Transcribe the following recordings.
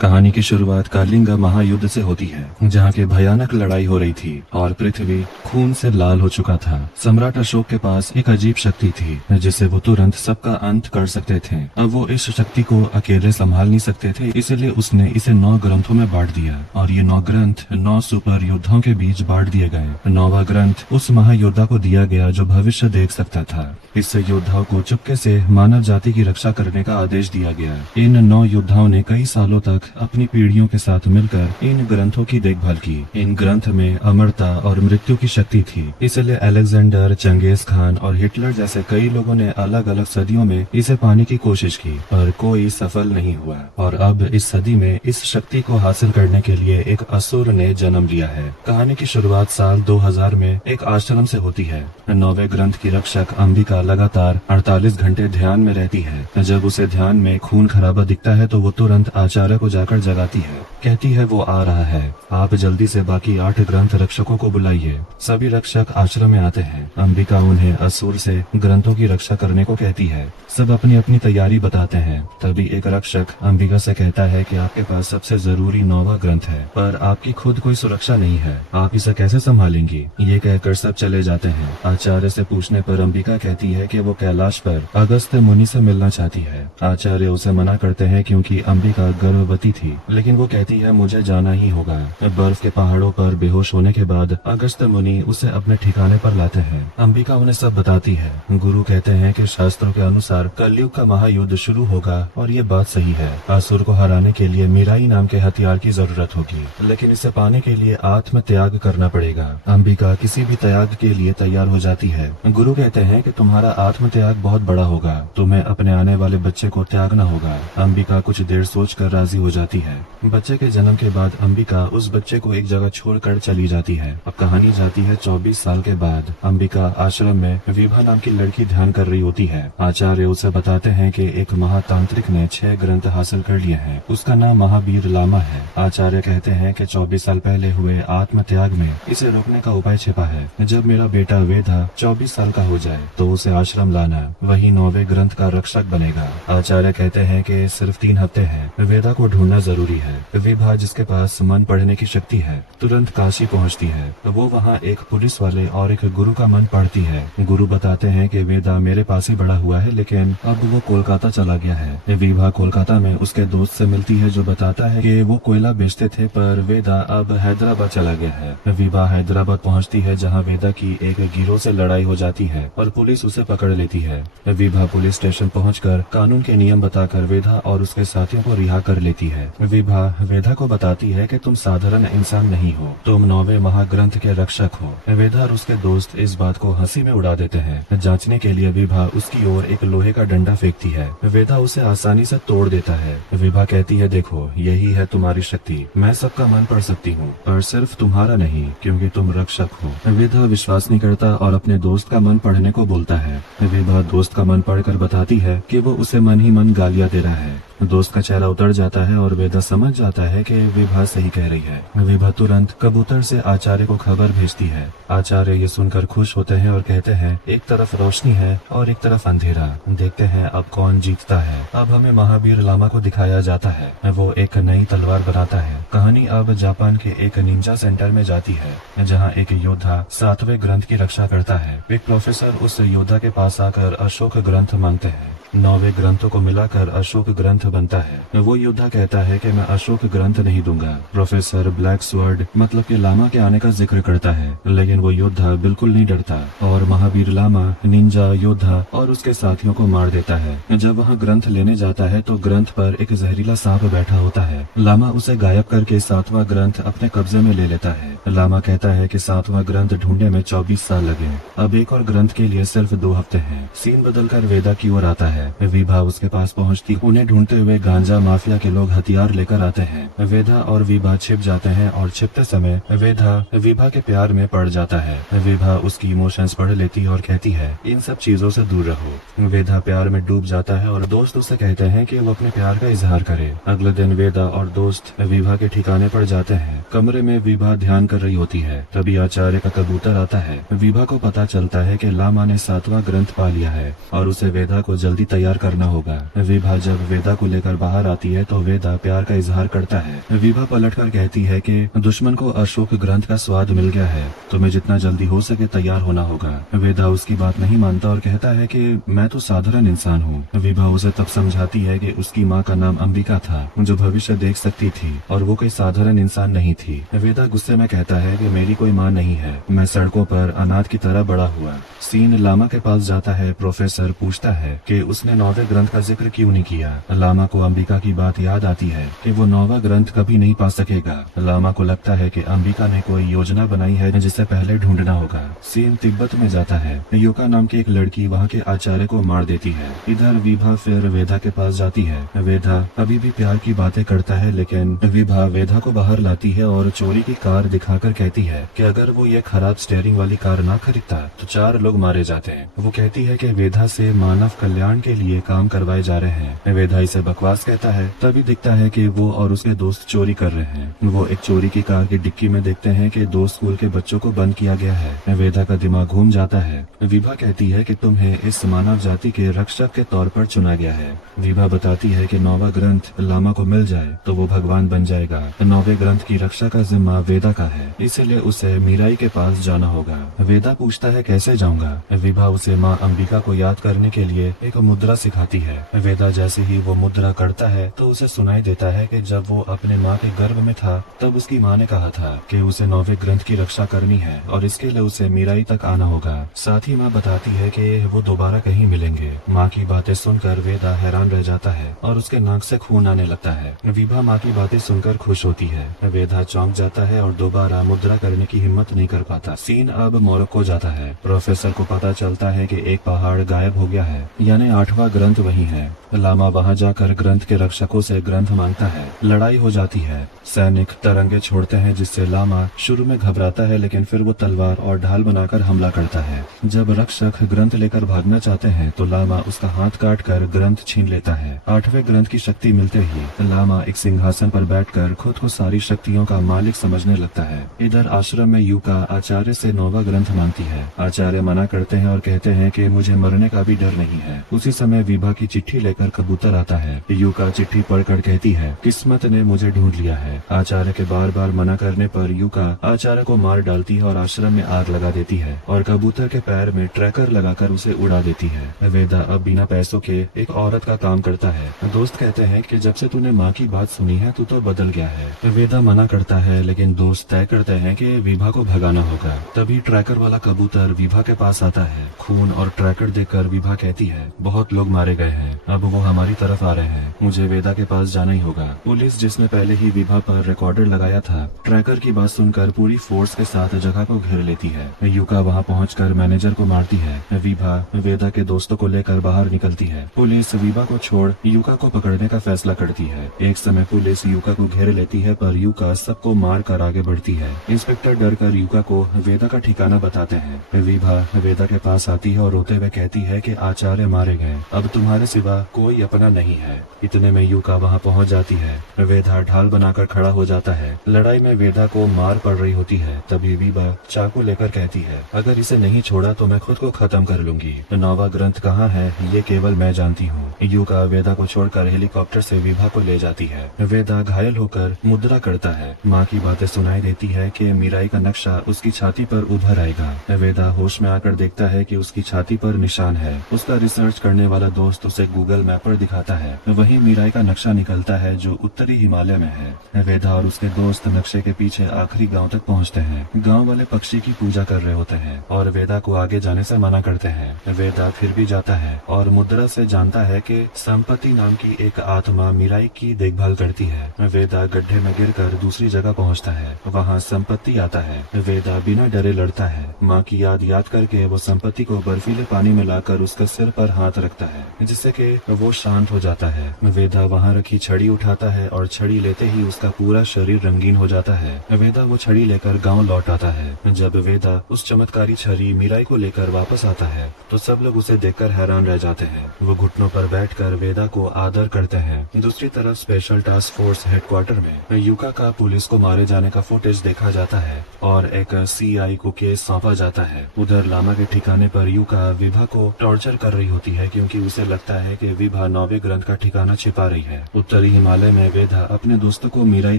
कहानी की शुरुआत कालिंगा महायुद्ध से होती है, जहाँ की भयानक लड़ाई हो रही थी और पृथ्वी खून से लाल हो चुका था। सम्राट अशोक के पास एक अजीब शक्ति थी जिससे वो तुरंत सबका अंत कर सकते थे। अब वो इस शक्ति को अकेले संभाल नहीं सकते थे, इसलिए उसने इसे 9 ग्रंथों में बांट दिया और ये 9 ग्रंथ 9 सुपर योद्धाओं के बीच बांट दिए गए। 9वां ग्रंथ उस महायोद्धा को दिया गया जो भविष्य देख सकता था। इससे योद्धाओं को चुपके से मानव जाति की रक्षा करने का आदेश दिया गया। इन 9 योद्धाओं ने कई सालों तक अपनी पीढ़ियों के साथ मिलकर इन ग्रंथों की देखभाल की। इन ग्रंथ में अमरता और मृत्यु की शक्ति थी, इसलिए अलेक्जेंडर, चंगेज खान और हिटलर जैसे कई लोगों ने अलग अलग सदियों में इसे पाने की कोशिश की, पर कोई सफल नहीं हुआ। और अब इस सदी में इस शक्ति को हासिल करने के लिए एक असुर ने जन्म लिया है। कहानी की शुरुआत साल 2000 में एक आश्रम से होती है। 9वें ग्रंथ की रक्षक अंबिका लगातार 48 घंटे ध्यान में रहती है। जब उसे ध्यान में खून खराबा दिखता है तो वो तुरंत आचार्य को जाकर जगाती है। कहती है वो आ रहा है, आप जल्दी से बाकी 8 ग्रंथ रक्षकों को बुलाइए। सभी रक्षक आश्रम में आते हैं। अंबिका उन्हें असुर से ग्रंथों की रक्षा करने को कहती है। सब अपनी अपनी तैयारी बताते हैं। तभी एक रक्षक अंबिका से कहता है कि आपके पास सबसे जरूरी 9वां ग्रंथ है, पर आपकी खुद कोई सुरक्षा नहीं है, आप इसे कैसे संभालेंगी? ये कहकर सब चले जाते हैं। आचार्य से पूछने पर अंबिका कहती है कि वो कैलाश पर अगस्त्य मुनि से मिलना चाहती है। आचार्य उसे मना करते हैं क्योंकि अंबिका गर्भवती थी, लेकिन वो कहती है मुझे जाना ही होगा। बर्फ के पहाड़ों पर बेहोश होने के बाद अगस्त्य मुनि उसे अपने ठिकाने पर लाते हैं। अंबिका उन्हें सब बताती है। गुरु कहते हैं कि शास्त्रों के अनुसार कलयुग का महायुद्ध शुरू होगा और ये बात सही है। असुर को हराने के लिए मीराई नाम के हथियार की जरूरत होगी, लेकिन इसे पाने के लिए आत्म त्याग करना पड़ेगा। अंबिका किसी भी त्याग के लिए तैयार हो जाती है। गुरु कहते हैं कि तुम्हारा आत्म त्याग बहुत बड़ा होगा, तुम्हें अपने आने वाले बच्चे को त्यागना होगा। अंबिका कुछ देर सोचकर राजी हो जाती है। बच्चे के जन्म के बाद अंबिका उस बच्चे को एक जगह छोड़कर चली जाती है। अब कहानी जाती है 24 साल के बाद। अंबिका आश्रम में विभा नाम की लड़की ध्यान कर रही होती है। आचार्य उसे बताते हैं कि एक महातांत्रिक ने 6 ग्रंथ हासिल कर लिए हैं। उसका नाम महावीर लामा है। आचार्य कहते हैं कि 24 साल पहले हुए आत्म त्याग में इसे रोकने का उपाय छिपा है। जब मेरा बेटा वेदा 24 साल का हो जाए तो उसे आश्रम लाना, वही 9वें ग्रंथ का रक्षक बनेगा। आचार्य कहते हैं कि सिर्फ 3 हफ्ते हैं, वेदा को ढूंढना जरूरी है। विभा, जिसके पास मन पढ़ने की शक्ति है, तुरंत काशी पहुंचती है। वो वहां एक पुलिस वाले और एक गुरु का मन पढ़ती है। गुरु बताते हैं कि वेदा मेरे पास ही बड़ा हुआ है, लेकिन अब वो कोलकाता चला गया है। विभा कोलकाता में उसके दोस्त से मिलती है जो बताता है कि वो कोयला बेचते थे, पर वेदा अब हैदराबाद चला गया है। विभा हैदराबाद पहुंचती है, जहां वेदा की एक गिरोह से लड़ाई हो जाती है और पुलिस उसे पकड़ लेती है। विभा पुलिस स्टेशन पहुंचकर कानून के नियम बताकर वेदा और उसके साथियों को रिहा कर लेती है। विभा वेदा को बताती है कि तुम साधारण इंसान नहीं हो, तुम 9वें महाग्रंथ के रक्षक हो। वेदा और उसके दोस्त इस बात को हंसी में उड़ा देते हैं। जांचने के लिए विभा उसकी ओर एक लोहे का डंडा फेंकती है। वेदा उसे आसानी से तोड़ देता है। विभा कहती है देखो, यही है तुम्हारी शक्ति, मैं सबका मन पढ़ सकती हूँ, पर सिर्फ तुम्हारा नहीं, क्योंकि तुम रक्षक हो। वेदा विश्वास नहीं करता और अपने दोस्त का मन पढ़ने को बोलता है। विभा दोस्त का मन पढ़कर बताती है कि वो उसे मन ही मन गालियां दे रहा है। दोस्त का चेहरा उतर जाता है और वेदा समझ जाता है कि विभा सही कह रही है। विभा तुरंत कबूतर से आचार्य को खबर भेजती है। आचार्य ये सुनकर खुश होते हैं और कहते हैं एक तरफ रोशनी है और एक तरफ अंधेरा, देखते हैं अब कौन जीतता है। अब हमें महावीर लामा को दिखाया जाता है, वो एक नई तलवार बनाता है। कहानी अब जापान के एक निंजा सेंटर में जाती है, जहाँ एक योद्धा 7वें ग्रंथ की रक्षा करता है। एक प्रोफेसर उस योद्धा के पास आकर अशोक ग्रंथ मांगते हैं। 9वें ग्रंथों को मिलाकर अशोक ग्रंथ बनता है। वो योद्धा कहता है कि मैं अशोक ग्रंथ नहीं दूंगा। प्रोफेसर ब्लैक स्वर्ड मतलब कि लामा के आने का जिक्र करता है, लेकिन वो योद्धा बिल्कुल नहीं डरता और महावीर लामा निंजा योद्धा और उसके साथियों को मार देता है। जब वहाँ ग्रंथ लेने जाता है तो ग्रंथ पर एक जहरीला सांप बैठा होता है। लामा उसे गायब करके 7वां ग्रंथ अपने कब्जे में ले लेता है। लामा कहता है कि 7वां ग्रंथ ढूंढने में 24 साल लगे, अब एक और ग्रंथ के लिए सिर्फ 2 हफ्ते हैं। सीन बदलकर वेदा की ओर आता है। विभा उसके पास पहुंचती, उन्हें ढूंढते हुए गांजा माफिया के लोग हथियार लेकर आते हैं। वेदा और विभा छिप जाते हैं और छिपते समय वेदा विभा के प्यार में पड़ जाता है। विभा उसकी इमोशंस पढ़ लेती और कहती है इन सब चीजों से दूर रहो। वेदा प्यार में डूब जाता है और दोस्त उसे कहते हैं कि वो अपने प्यार का इजहार करे। अगले दिन वेदा और दोस्त विभा के ठिकाने पर जाते हैं। कमरे में विभा ध्यान कर रही होती है। तभी आचार्य का कबूतर आता है। विभा को पता चलता है कि लामा ने 7वां ग्रंथ पा लिया है और उसे वेदा को जल्दी तैयार करना होगा। विभा जब वेदा को लेकर बाहर आती है तो वेदा प्यार का इजहार करता है। विभा पलटकर कहती है कि दुश्मन को अशोक ग्रंथ का स्वाद मिल गया है, तुम्हें जितना जल्दी हो सके तैयार होना होगा। वेदा उसकी बात नहीं मानता और कहता है कि मैं तो साधारण इंसान हूँ। विभा उसे तब समझाती है कि उसकी माँ का नाम अंबिका था, जो भविष्य देख सकती थी, और वो कोई साधारण इंसान नहीं थी। वेदा गुस्से में कहता है कि मेरी कोई माँ नहीं है, मैं सड़कों पर अनाथ की तरह बड़ा हुआ। सीन लामा के पास जाता है। प्रोफेसर पूछता है कि उसने 9वें ग्रंथ का जिक्र क्यों नहीं किया। लामा को अंबिका की बात याद आती है कि वो 9वां ग्रंथ कभी नहीं पा सकेगा। लामा को लगता है कि अंबिका ने कोई योजना बनाई है जिसे पहले ढूंढना होगा। सीन तिब्बत में जाता है। युका नाम की एक लड़की वहाँ के आचार्य को मार देती है। इधर विभा फिर वेदा के पास जाती है। वेदा अभी भी प्यार की बातें करता है, लेकिन विभा वेदा को बाहर लाती है और चोरी की कार दिखाकर कहती है कि अगर वो ये खराब स्टीयरिंग वाली कार ना खरीदता तो 4 लोग मारे जाते हैं। वो कहती है कि वेदा से मानव कल्याण के लिए काम करवाए जा रहे हैं। वेदा इसे बकवास कहता है। तभी दिखता है कि वो और उसके दोस्त चोरी कर रहे हैं। वो एक चोरी की कार की डिक्की में देखते हैं कि 2 स्कूल के बच्चों को बंद किया गया है। वेदा का दिमाग घूम जाता है। विभा कहती है कि तुम्हें इस मानव जाति के रक्षक के तौर पर चुना गया है। विभा बताती है कि 9वां ग्रंथ लामा को मिल जाए तो वो भगवान बन जाएगा। 9वें ग्रंथ की रक्षा का जिम्मा वेदा का है, इसलिए उसे मीराई के पास जाना होगा। वेदा पूछता है कैसे जाऊंगा। विभा उसे माँ अंबिका को याद करने के लिए एक मुद्रा सिखाती है। वेदा जैसे ही वो मुद्रा करता है तो उसे सुनाई देता है कि जब वो अपने माँ के गर्भ में था तब उसकी माँ ने कहा था कि उसे 9वें ग्रंथ की रक्षा करनी है और इसके लिए उसे मीराई तक आना होगा। साथ ही माँ बताती है कि वो दोबारा कहीं मिलेंगे। माँ की बातें सुनकर वेदा हैरान रह जाता है और उसके नाक से खून आने लगता है। विभा माँ की बातें सुनकर खुश होती है। वेदा चौंक जाता है और दोबारा मुद्रा करने की हिम्मत नहीं कर पाता। सीन अब मोरक्को जाता है। प्रोफेसर को पता चलता है कि एक पहाड़ गायब हो गया है, यानी 8वां ग्रंथ वही है। लामा वहां जाकर ग्रंथ के रक्षकों से ग्रंथ मांगता है। लड़ाई हो जाती है। सैनिक तरंगे छोड़ते हैं जिससे लामा शुरू में घबराता है, लेकिन फिर वो तलवार और ढाल बनाकर हमला करता है। जब रक्षक ग्रंथ लेकर भागना चाहते हैं तो लामा उसका हाथ काट कर ग्रंथ छीन लेता है। 8वें ग्रंथ की शक्ति मिलते ही लामा एक सिंहासन पर बैठकर खुद को सारी शक्तियों का मालिक समझने लगता है। इधर आश्रम में युका आचार्य से 9वां ग्रंथ मांगती है। आचार्य मना करते हैं और कहते हैं कि मुझे मरने का भी डर नहीं है। उसी समय विभा की चिट्ठी लेकर कबूतर आता है। युका चिट्ठी पढ़कर कहती है किस्मत ने मुझे ढूंढ लिया है। आचार्य के बार बार मना करने पर युका आचार्य को मार डालती है और आश्रम में आग लगा देती है और कबूतर के पैर में ट्रैकर लगाकर उसे उड़ा देती है। वेदा अब बिना पैसों के एक औरत का काम करता है। दोस्त कहते हैं कि जब से तूने माँ की बात सुनी है तू तो बदल गया है। वेदा मना करता है, लेकिन दोस्त तय करते हैं कि विभा को भगाना होगा। तभी ट्रैकर वाला कबूतर विभा के पास आता है। खून और ट्रैकर देखकर विभा कहती है बहुत लोग मारे गए हैं, अब वो हमारी तरफ आ रहे हैं, मुझे वेदा के पास जाना ही होगा। पुलिस जिसने पहले ही विभा पर रिकॉर्डर लगाया था, ट्रैकर की बात सुनकर पूरी फोर्स के साथ जगह को घेर लेती है। युका वहां पहुंचकर मैनेजर को मारती है। विभा वेदा के दोस्तों को लेकर बाहर निकलती है। पुलिस विभा को छोड़ युका को पकड़ने का फैसला करती है। एक समय पुलिस युका को घेर लेती है, पर युका सबको मार कर आगे बढ़ती है। इंस्पेक्टर डर कर युका को वेदा का ठिकाना बताते हैं। विभा वेदा के पास आती है और रोते हुए कहती है कि आचार्य मारे गए, अब तुम्हारे सिवा कोई अपना नहीं है। इतने में युका वहां पहुंच जाती है। वेदा ढाल बनाकर खड़ा हो जाता है। लड़ाई में वेदा को मार पड़ रही होती है। तभी विभा चाकू लेकर कहती है अगर इसे नहीं छोड़ा तो मैं खुद को खत्म कर लूंगी। 9वां ग्रंथ कहाँ है ये केवल मैं जानती हूँ। युका वेदा को छोड़कर हेलीकॉप्टर से विभा को ले जाती है। वेदा घायल होकर मुद्रा करता है। माँ की बातें सुनाई देती है कि मीराई का नक्शा उसकी छाती पर उभर आएगा। वेदा होश में आकर देखता है कि उसकी छाती पर निशान है। उसका रिसर्च करने वाला दोस्त उसे गूगल मैप पर दिखाता है। वहीं मीराई का नक्शा निकलता है जो उत्तरी हिमालय में है। वेदा और उसके दोस्त नक्शे के पीछे आखिरी गांव तक पहुंचते हैं। गांव वाले पक्षी की पूजा कर रहे होते हैं और वेदा को आगे जाने से मना करते हैं। वेदा फिर भी जाता है और मुद्रा से जानता है कि संपत्ति नाम की एक आत्मा मीराई की देखभाल करती है। वेदा गड्ढे में गिरकर दूसरी जगह पहुंचता है। वहां संपत्ति आता है। वेदा बिना डरे लड़ता है। माँ की याद करके वो संपत्ति को बर्फीले पानी में लाकर उसका सिर पर हाथ रखता है, जिससे कि वो शांत हो जाता है। वेदा वहां रखी छड़ी उठाता है और छड़ी लेते ही उसका पूरा शरीर रंगीन हो जाता है। वेदा वो छड़ी लेकर गांव लौट आता है। जब वेदा उस चमत्कारी छड़ी मीराई को लेकर वापस आता है तो सब लोग उसे देखकर हैरान रह जाते हैं। वो घुटनों पर बैठकर वेदा को आदर करते हैं। दूसरी तरफ स्पेशल टास्क फोर्स हेडक्वार्टर में युका का पुलिस को मारे जाने का फुटेज देखा जाता है और एक CI को केस सौंपा जाता है। उधर लामा के ठिकाने पर युका विभा को टॉर्चर कर रही होती है कि क्योंकि उसे लगता है कि विभा 9वें ग्रंथ का ठिकाना छिपा रही है। उत्तरी हिमालय में वेदा अपने दोस्तों को मीराई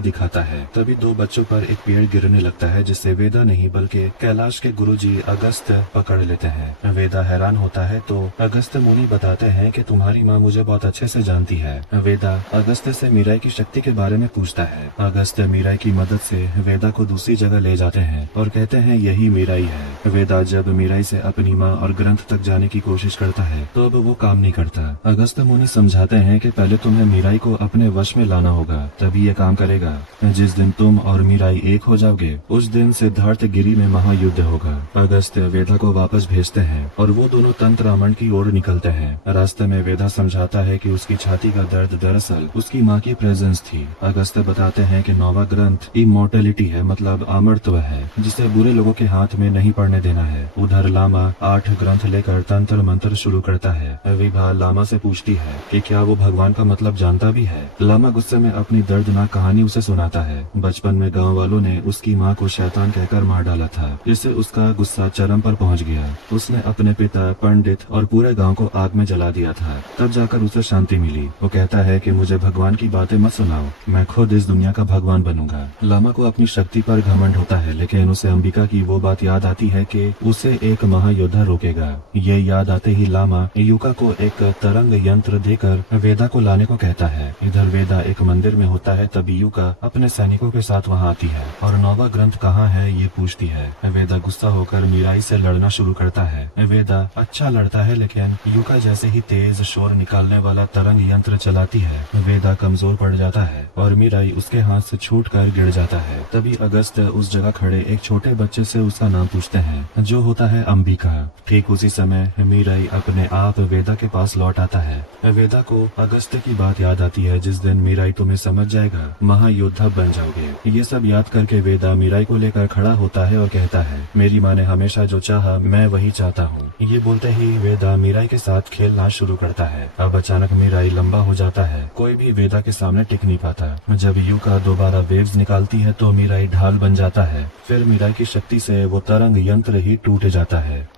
दिखाता है। तभी 2 बच्चों पर एक पेड़ गिरने लगता है, जिससे वेदा नहीं बल्कि कैलाश के गुरुजी अगस्त्य पकड़ लेते हैं। वेदा हैरान होता है तो अगस्त्य मुनि बताते हैं कि तुम्हारी माँ मुझे बहुत अच्छे से जानती है। वेदा अगस्त्य से मीराई की शक्ति के बारे में पूछता है। अगस्त्य मीराई की मदद से वेदा को दूसरी जगह ले जाते हैं और कहते हैं यही मीराई है। वेदा जब मीराई से अपनी माँ और ग्रंथ तक जाने की कोशिश करता है तो अब वो काम नहीं करता। अगस्त्य मुनि समझाते हैं कि पहले तुम्हें मीराई को अपने वश में लाना होगा, तभी ये काम करेगा। जिस दिन तुम और मीराई एक हो जाओगे उस दिन सिद्धार्थ गिरी में महायुद्ध होगा। अगस्त्य वेदा को वापस भेजते हैं और वो दोनों तंत्रामण की ओर निकलते हैं। रास्ते में वेदा समझाता है कि उसकी छाती का दर्द दरअसल उसकी माँ की प्रेजेंस थी। अगस्त्य बताते हैं कि 9वां ग्रंथ इमोर्टलिटी है, मतलब अमरत्व है, जिसे बुरे लोगों के हाथ में नहीं पड़ने देना है। उधर लामा 8 ग्रंथ लेकर तंत्र मंत्र शुरू करता है। विभा लामा से पूछती है कि क्या वो भगवान का मतलब जानता भी है। लामा गुस्से में अपनी दर्दनाक कहानी उसे सुनाता है। बचपन में गांव वालों ने उसकी माँ को शैतान कहकर मार डाला था, जिससे उसका गुस्सा चरम पर पहुंच गया। उसने अपने पिता, पंडित और पूरे गांव को आग में जला दिया था। तब जाकर उसे शांति मिली। वो कहता है कि मुझे भगवान की बातें मत सुनाओ, मैं खुद इस दुनिया का भगवान बनूंगा। लामा को अपनी शक्ति पर घमंड होता है, लेकिन उसे अंबिका की वो बात याद आती है कि उसे एक महायोद्धा रोकेगा। ये याद आते ही लामा युका को एक तरंग यंत्र देकर वेदा को लाने को कहता है। इधर वेदा एक मंदिर में होता है, तभी युका अपने सैनिकों के साथ वहाँ आती है और 9वां ग्रंथ कहाँ है ये पूछती है। वेदा गुस्सा होकर मीराई से लड़ना शुरू करता है। वेदा अच्छा लड़ता है, लेकिन युका जैसे ही तेज शोर निकालने वाला तरंग यंत्र चलाती है, वेदा कमजोर पड़ जाता है और मीराई उसके हाथ से छूटकर गिर जाता है। तभी अगस्त्य उस जगह खड़े एक छोटे बच्चे से उसका नाम पूछते हैं, जो होता है अंबिका। ठीक उसी समय मीराई अपने आप वेदा के पास लौट आता है। वेदा को अगस्त्य की बात याद आती है, जिस दिन मीराई तुम्हें समझ जाएगा, महायोद्धा बन जाओगे। ये सब याद करके वेदा मीराई को लेकर खड़ा होता है और कहता है, मेरी माँ ने हमेशा जो चाहा मैं वही चाहता हूँ। ये बोलते ही वेदा मीराई के साथ खेलना शुरू करता है। अब अचानक मीराई लंबा हो जाता है, कोई भी वेदा के सामने टिक नहीं पाता। जब युका दोबारा वेव्स निकालती है तो मीराई ढाल बन जाता है। फिर मीराई की शक्ति से वो तरंग यंत्र ही टूट जाता है।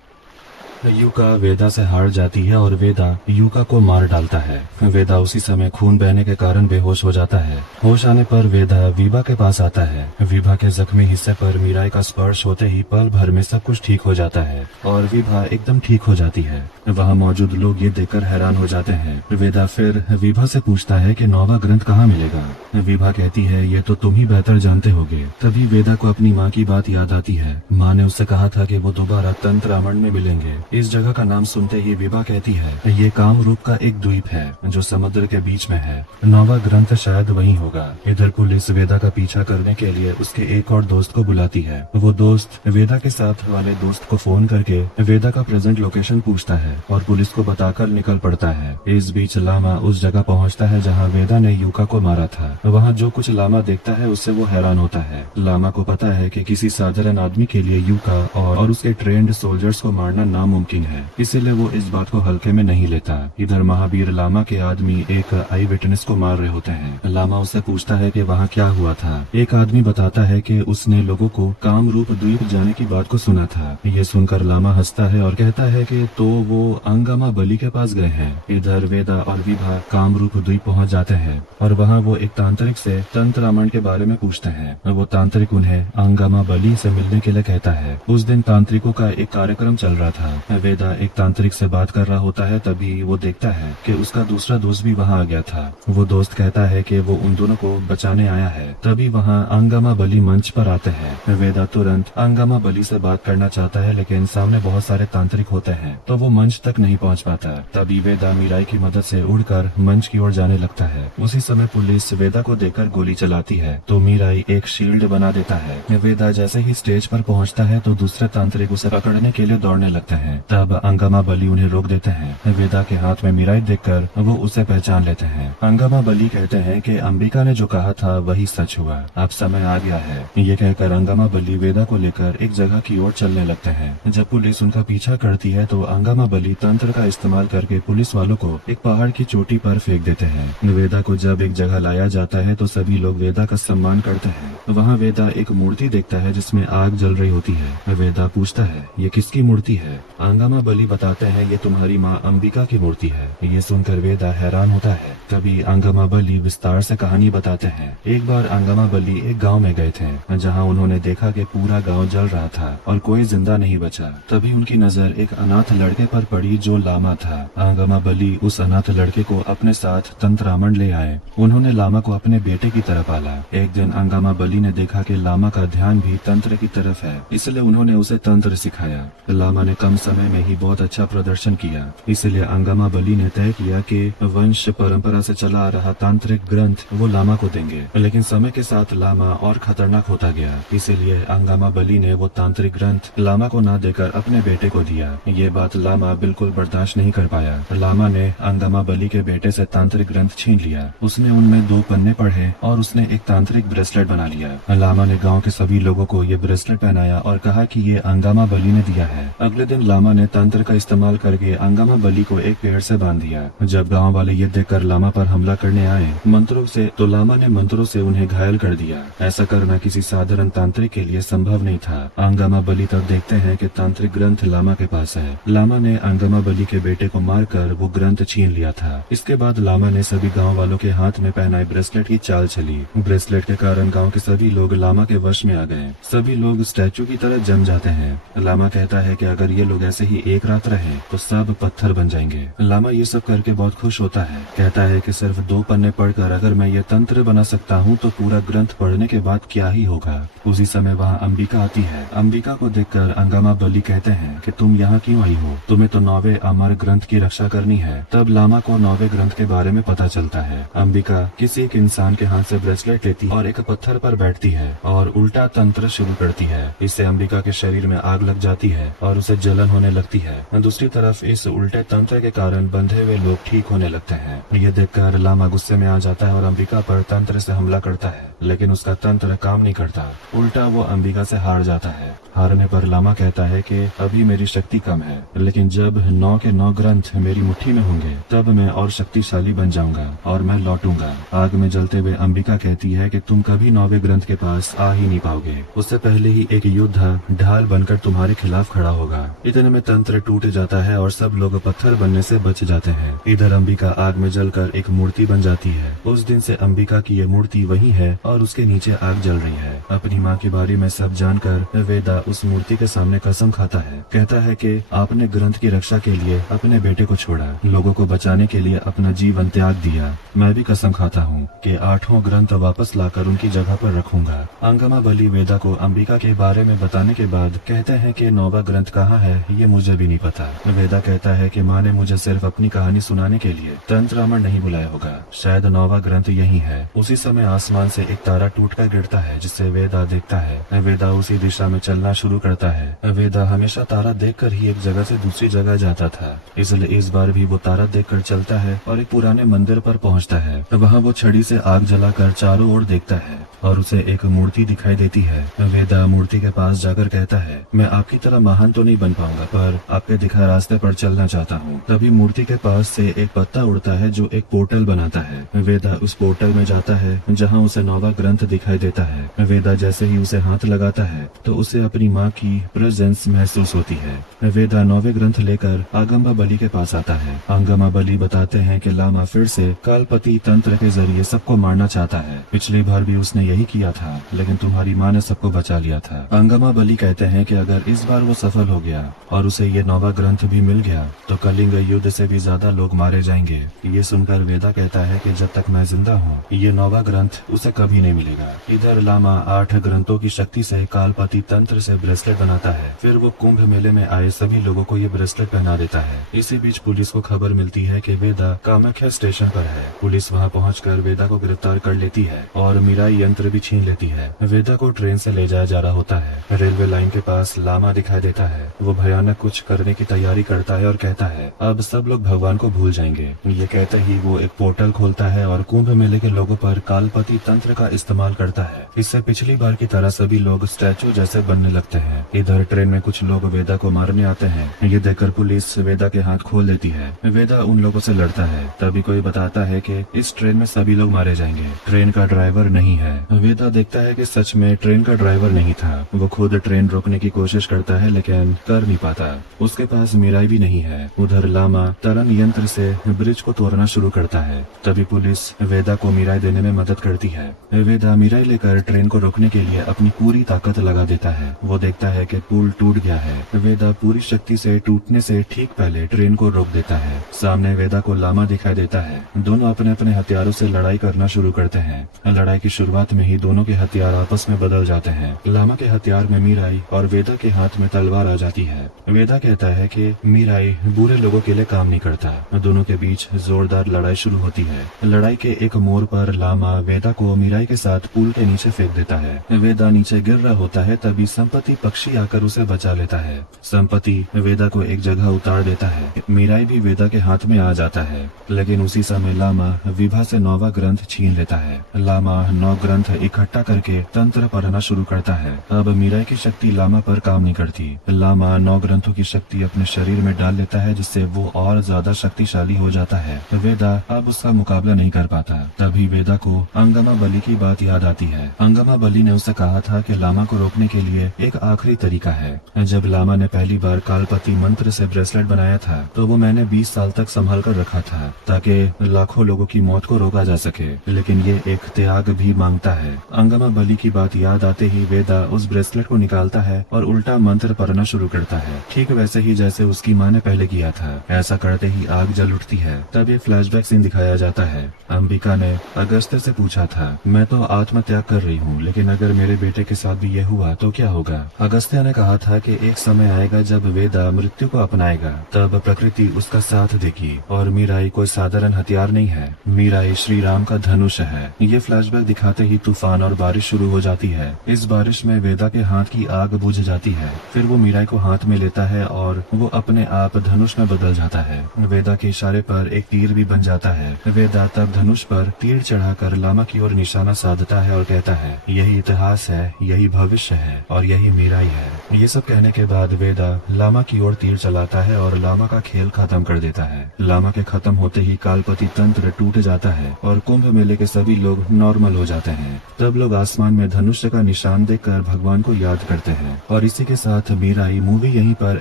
युका वेदा से हार जाती है और वेदा युका को मार डालता है। वेदा उसी समय खून बहने के कारण बेहोश हो जाता है। होश आने पर वेदा विभा के पास आता है। विभा के जख्मी हिस्से पर मीराई का स्पर्श होते ही पल भर में सब कुछ ठीक हो जाता है और विभा एकदम ठीक हो जाती है। वहाँ मौजूद लोग ये देखकर हैरान हो जाते हैं। वेदा फिर विभा से पूछता है कि 9वां ग्रंथ कहाँ मिलेगा। विभा कहती है ये तो तुम ही बेहतर जानते होगे। तभी वेदा को अपनी माँ की बात याद आती है। माँ ने उससे कहा था कि वो दोबारा तंत्रामण में मिलेंगे। इस जगह का नाम सुनते ही विभा कहती है ये कामरूप का एक द्वीप है जो समुद्र के बीच में है। 9वां ग्रंथ शायद वहीं होगा। इधर पुलिस वेदा का पीछा करने के लिए उसके एक और दोस्त को बुलाती है। वो दोस्त वेदा के साथ वाले दोस्त को फोन करके वेदा का प्रेजेंट लोकेशन पूछता है और पुलिस को बताकर निकल पड़ता है। इस बीच लामा उस जगह पहुंचता है जहां वेदा ने युका को मारा था। वहां जो कुछ लामा देखता है उससे वो हैरान होता है। लामा को पता है कि किसी साधारण आदमी के लिए युका और उसके ट्रेंड सोल्जर्स को मारना नामुमकिन है, इसीलिए वो इस बात को हल्के में नहीं लेता। इधर महावीर लामा के आदमी एक आई विटनेस को मार रहे होते हैं। लामा उससे पूछता है कि वहाँ क्या हुआ था। एक आदमी बताता है कि उसने लोगों को कामरूप द्वीप जाने की बात को सुना था। ये सुनकर लामा हंसता है और कहता है कि तो वो अंगामा बली के पास गए हैं। इधर वेदा और विभा कामरूप द्वीप पहुंच जाते हैं और वहाँ वो एक तांत्रिक से तंत्रामण के बारे में पूछते हैं। वो तांत्रिक उन्हें अंगामा बली से मिलने के लिए कहता है। उस दिन तांत्रिकों का एक कार्यक्रम चल रहा था। वेदा एक तांत्रिक से बात कर रहा होता है, तभी वो देखता है कि उसका दूसरा दोस्त भी वहाँ आ गया था। वो दोस्त कहता है कि वो उन दोनों को बचाने आया है। तभी वहाँ अंगामा बली मंच पर आते हैं। वेदा तुरंत अंगामा बली से बात करना चाहता है, लेकिन सामने बहुत सारे तांत्रिक होते हैं तो वो मंच तक नहीं पहुँच पाता। तभी वेदा मीराई की मदद से उड़कर मंच की ओर जाने लगता है। उसी समय पुलिस वेदा को देखकर गोली चलाती है तो मीराई एक शील्ड बना देता है। वेदा जैसे ही स्टेज पर पहुँचता है तो दूसरे तांत्रिक उसे पकड़ने के लिए दौड़ने लगते हैं। तब अंगामा बली उन्हें रोक देते हैं। वेदा के हाथ में मीराई देखकर वो उसे पहचान लेते हैं। अंगामा बली कहते हैं कि अंबिका ने जो कहा था वही सच हुआ, अब समय आ गया है। ये कहकर अंगामा बली वेदा को लेकर एक जगह की ओर चलने लगते हैं। जब पुलिस उनका पीछा करती है तो अंगामा बली तंत्र का इस्तेमाल करके पुलिस वालों को एक पहाड़ की चोटी पर फेंक देते हैं। वेदा को जब एक जगह लाया जाता है तो सभी लोग वेदा का सम्मान करते हैं। वहाँ वेदा एक मूर्ति देखता है जिसमें आग जल रही होती है। वेदा पूछता है ये किसकी मूर्ति है। अंगमा बली बताते हैं ये तुम्हारी माँ अंबिका की मूर्ति है। ये सुनकर वेदा हैरान होता है। तभी अंगमा बली विस्तार से कहानी बताते हैं। एक बार अंगमा बली एक गांव में गए थे जहां उन्होंने देखा कि पूरा गांव जल रहा था और कोई जिंदा नहीं बचा। तभी उनकी नजर एक अनाथ लड़के पर पड़ी जो लामा था। अंगमा बली उस अनाथ लड़के को अपने साथ तंत्रामण ले आए। उन्होंने लामा को अपने बेटे की तरह पाला। एक दिन अंगमा बली ने देखा कि लामा का ध्यान भी तंत्र की तरफ है, इसलिए उन्होंने उसे तंत्र सिखाया। लामा ने कम समय में ही बहुत अच्छा प्रदर्शन किया। इसलिए अंगमा बली ने तय किया कि वंश परंपरा से चला आ रहा तांत्रिक ग्रंथ वो लामा को देंगे। लेकिन समय के साथ लामा और खतरनाक होता गया, इसीलिए अंगमा बली ने वो तांत्रिक ग्रंथ लामा को न देकर अपने बेटे को दिया। ये बात लामा बिल्कुल बर्दाश्त नहीं कर पाया। लामा ने अंगमा बली के बेटे से तांत्रिक ग्रंथ छीन लिया। उसने उनमें 2 पन्ने पढ़े और उसने एक तांत्रिक ब्रेसलेट बना लिया। लामा ने गाँव के सभी लोगों को ये ब्रेसलेट पहनाया और कहा कि ये अंगमा बली ने दिया है। अगले दिन लामा ने तंत्र का इस्तेमाल करके अंगमा बली को एक पेड़ से बांध दिया। जब गांव वाले ये देखकर लामा पर हमला करने आए मंत्रों से, तो लामा ने मंत्रों से उन्हें घायल कर दिया। ऐसा करना किसी साधारण तांत्रिक के लिए संभव नहीं था। अंगमा बली तब देखते हैं कि तांत्रिक ग्रंथ लामा के पास है। लामा ने अंगमा बली के बेटे को मारकर वो ग्रंथ छीन लिया था। इसके बाद लामा ने सभी गाँव वालों के हाथ में पहनाए ब्रेसलेट की चाल चली। ब्रेसलेट के कारण गाँव के सभी लोग लामा के वश में आ गए। सभी लोग स्टैचू की तरह जम जाते हैं। लामा कहता है कि अगर ये लोग ऐसे ही एक रात रहे तो सब पत्थर बन जाएंगे। लामा ये सब करके बहुत खुश होता है। कहता है कि सिर्फ 2 पन्ने पढ़कर अगर मैं ये तंत्र बना सकता हूँ तो पूरा ग्रंथ पढ़ने के बाद क्या ही होगा। उसी समय वहाँ अंबिका आती है। अंबिका को देखकर अंगमा बली कहते हैं कि तुम यहाँ क्यों आई हो, तुम्हें तो 9वें अमर ग्रंथ की रक्षा करनी है। तब लामा को 9वें ग्रंथ के बारे में पता चलता है। अंबिका किसी एक इंसान के हाथ से ब्रेसलेट लेती और एक पत्थर पर बैठती है और उल्टा तंत्र शुरू करती है। इससे अंबिका के शरीर में आग लग जाती है और उसे जलन होने लगती है। दूसरी तरफ इस उल्टे तंत्र के कारण बंधे हुए लोग ठीक होने लगते हैं। ये देखकर लामा गुस्से में आ जाता है और अंबिका पर तंत्र से हमला करता है, लेकिन उसका तंत्र काम नहीं करता। उल्टा वो अंबिका से हार जाता है। हारने पर लामा कहता है कि अभी मेरी शक्ति कम है, लेकिन जब 9 के 9 ग्रंथ मेरी मुट्ठी में होंगे तब मैं और शक्तिशाली बन जाऊंगा और मैं लौटूंगा। आग में जलते हुए अंबिका कहती है कि तुम कभी 9वें ग्रंथ के पास आ ही नहीं पाओगे। उससे पहले ही एक योद्धा ढाल बनकर तुम्हारे खिलाफ खड़ा होगा। इतने में तंत्र टूट जाता है और सब लोग पत्थर बनने से बच जाते हैं। इधर अंबिका आग में जलकर एक मूर्ति बन जाती है। उस दिन से अंबिका की ये मूर्ति वही है और उसके नीचे आग जल रही है। अपनी माँ के बारे में सब जानकर वेदा उस मूर्ति के सामने कसम खाता है। कहता है कि आपने ग्रंथ की रक्षा के लिए अपने बेटे को छोड़ा, लोगों को बचाने के लिए अपना जीवन त्याग दिया। मैं भी कसम खाता हूँ कि 8वां ग्रंथ वापस लाकर उनकी जगह पर रखूंगा। अंगमा बली वेदा को अंबिका के बारे में बताने के बाद कहते हैं कि 9वां ग्रंथ कहाँ है ये मुझे भी नहीं पता। वेदा कहता है कि माँ ने मुझे सिर्फ अपनी कहानी सुनाने के लिए तंत्रामण नहीं बुलाया होगा, शायद 9वां ग्रंथ यही है। उसी समय आसमान से एक तारा टूटकर गिरता है जिसे वेदा देखता है। वेदा उसी दिशा में चलना शुरू करता है। वेदा हमेशा तारा देखकर ही एक जगह से दूसरी जगह जाता था, इसलिए इस बार भी वो तारा देखकर चलता है और एक पुराने मंदिर पर पहुंचता है। वहाँ वो छड़ी से आग जलाकर चारों ओर देखता है और उसे एक मूर्ति दिखाई देती है। वेदा मूर्ति के पास जाकर कहता है, मैं आपकी तरह महान तो नहीं बन पाऊंगा, पर आपके दिखाए रास्ते पर चलना चाहता हूँ। तभी मूर्ति के पास से एक पत्ता उड़ता है जो एक पोर्टल बनाता है। वेदा उस पोर्टल में जाता है जहाँ उसे 9वां ग्रंथ दिखाई देता है। वेदा जैसे ही उसे हाथ लगाता है तो उसे अपनी माँ की प्रेजेंस महसूस होती है। वेदा 9वें ग्रंथ लेकर अंगमा बली के पास आता है। अंगमा बली बताते हैं कि लामा फिर से कालपति तंत्र के जरिए सबको मारना चाहता है। पिछली बार भी उसने यही किया था, लेकिन तुम्हारी माँ ने सबको बचा लिया था। अंगमा बली कहते हैं कि अगर इस बार वो सफल हो गया और उसे ये 9वां ग्रंथ भी मिल गया तो कलिंग युद्ध से भी ज्यादा लोग मारे जाएंगे। ये सुनकर वेदा कहता है कि जब तक मैं जिंदा हूँ ये 9वां ग्रंथ उसे कभी नहीं मिलेगा। इधर लामा 8 ग्रंथों की शक्ति से कालपति तंत्र से ब्रेसलेट बनाता है। फिर वो कुंभ मेले में आए सभी लोगों को ये ब्रेसलेट पहना देता है। इसी बीच पुलिस को खबर मिलती है कि वेदा कामाख्या स्टेशन पर है। पुलिस वहाँ पहुंचकर वेदा को गिरफ्तार कर लेती है और मिराई यंत्र भी छीन लेती है। वेदा को ट्रेन से ले जाया जा रहा होता है। रेलवे लाइन के पास लामा दिखाई देता है। वो भयानक कुछ करने की तैयारी करता है और कहता है अब सब लोग भगवान को भूल जाएंगे। ये कहते ही वो एक पोर्टल खोलता है और कुंभ मेले के लोगों पर कालपति तंत्र का का इस्तेमाल करता है। इससे पिछली बार की तरह सभी लोग स्टैचू जैसे बनने लगते हैं। इधर ट्रेन में कुछ लोग वेदा को मारने आते हैं। ये देखकर पुलिस वेदा के हाथ खोल देती है। वेदा उन लोगों से लड़ता है। तभी कोई बताता है कि इस ट्रेन में सभी लोग मारे जाएंगे, ट्रेन का ड्राइवर नहीं है। वेदा देखता है कि सच में ट्रेन का ड्राइवर नहीं था। वो खुद ट्रेन रोकने की कोशिश करता है लेकिन कर नहीं पाता। उसके पास मिराई भी नहीं है। उधर लामा तरंग यंत्र से ब्रिज को तोड़ना शुरू करता है। तभी पुलिस वेदा को मिराई देने में मदद करती है। वेदा मिराई लेकर ट्रेन को रोकने के लिए अपनी पूरी ताकत लगा देता है। वो देखता है कि पुल टूट गया है। वेदा पूरी शक्ति से टूटने से ठीक पहले ट्रेन को रोक देता है। सामने वेदा को लामा दिखाई देता है। दोनों अपने अपने हथियारों से लड़ाई करना शुरू करते हैं। लड़ाई की शुरुआत में ही दोनों के हथियार आपस में बदल जाते हैं। लामा के हथियार में मिराई और वेदा के हाथ में तलवार आ जाती है। वेदा कहता है कि मिराई बुरे लोगों के लिए काम नहीं करता। दोनों के बीच जोरदार लड़ाई शुरू होती है। लड़ाई के एक मोड़ पर लामा वेदा को मिराई के साथ पुल के नीचे फेंक देता है। वेदा नीचे गिर रहा होता है तभी संपत्ति पक्षी आकर उसे बचा लेता है। संपत्ति वेदा को एक जगह उतार देता है। मिराई भी वेदा के हाथ में आ जाता है लेकिन उसी समय लामा विभा से 9वां ग्रंथ छीन लेता है। लामा 9 ग्रंथ इकट्ठा करके तंत्र पढ़ना शुरू करता है। अब मिराई की शक्ति लामा पर काम नहीं करती। लामा 9 ग्रंथों की शक्ति अपने शरीर में डाल लेता है जिससे वो और ज्यादा शक्तिशाली हो जाता है। वेदा अब उसका मुकाबला नहीं कर पाता। तभी वेदा को अंगमा बली की बात याद आती है। अंगमा बली ने उसे कहा था कि लामा को रोकने के लिए एक आखिरी तरीका है। जब लामा ने पहली बार कालपति मंत्र से ब्रेसलेट बनाया था तो वो मैंने 20 साल तक संभाल कर रखा था ताकि लाखों लोगों की मौत को रोका जा सके, लेकिन ये एक त्याग भी मांगता है। अंगमा बली की बात याद आते ही वेदा उस ब्रेसलेट को निकालता है और उल्टा मंत्र पढ़ना शुरू करता है, ठीक वैसे ही जैसे उसकी माँ ने पहले किया था। ऐसा करते ही आग जल उठती है। तब ये फ्लैशबैक सीन दिखाया जाता है। अंबिका ने अगस्त्य से पूछा था, मैं तो आत्मत्याग कर रही हूँ लेकिन अगर मेरे बेटे के साथ भी ये हुआ तो क्या होगा। अगस्त्य ने कहा था कि एक समय आएगा जब वेदा मृत्यु को अपनाएगा, तब प्रकृति उसका साथ देगी और मीराई कोई साधारण हथियार नहीं है। मीराई श्री राम का धनुष है। ये फ्लैशबैक दिखाते ही तूफान और बारिश शुरू हो जाती है। इस बारिश में वेदा के हाथ की आग बुझ जाती है। फिर वो मीराई को हाथ में लेता है और वो अपने आप धनुष में बदल जाता है। वेदा के इशारे पर एक तीर भी बन जाता है। वेदा तब धनुष पर तीर चढ़ाकर लामा की ओर निशाना साधता है और कहता है, यही इतिहास है, यही भविष्य है और यही मीराई है। ये सब कहने के बाद वेदा लामा की ओर तीर चलाता है और लामा का खेल खत्म कर देता है। लामा के खत्म होते ही कालपति तंत्र टूट जाता है और कुंभ मेले के सभी लोग नॉर्मल हो जाते हैं। तब लोग आसमान में धनुष का निशान देखकर भगवान को याद करते हैं। और इसी के साथ मीराई मूवी यहीं पर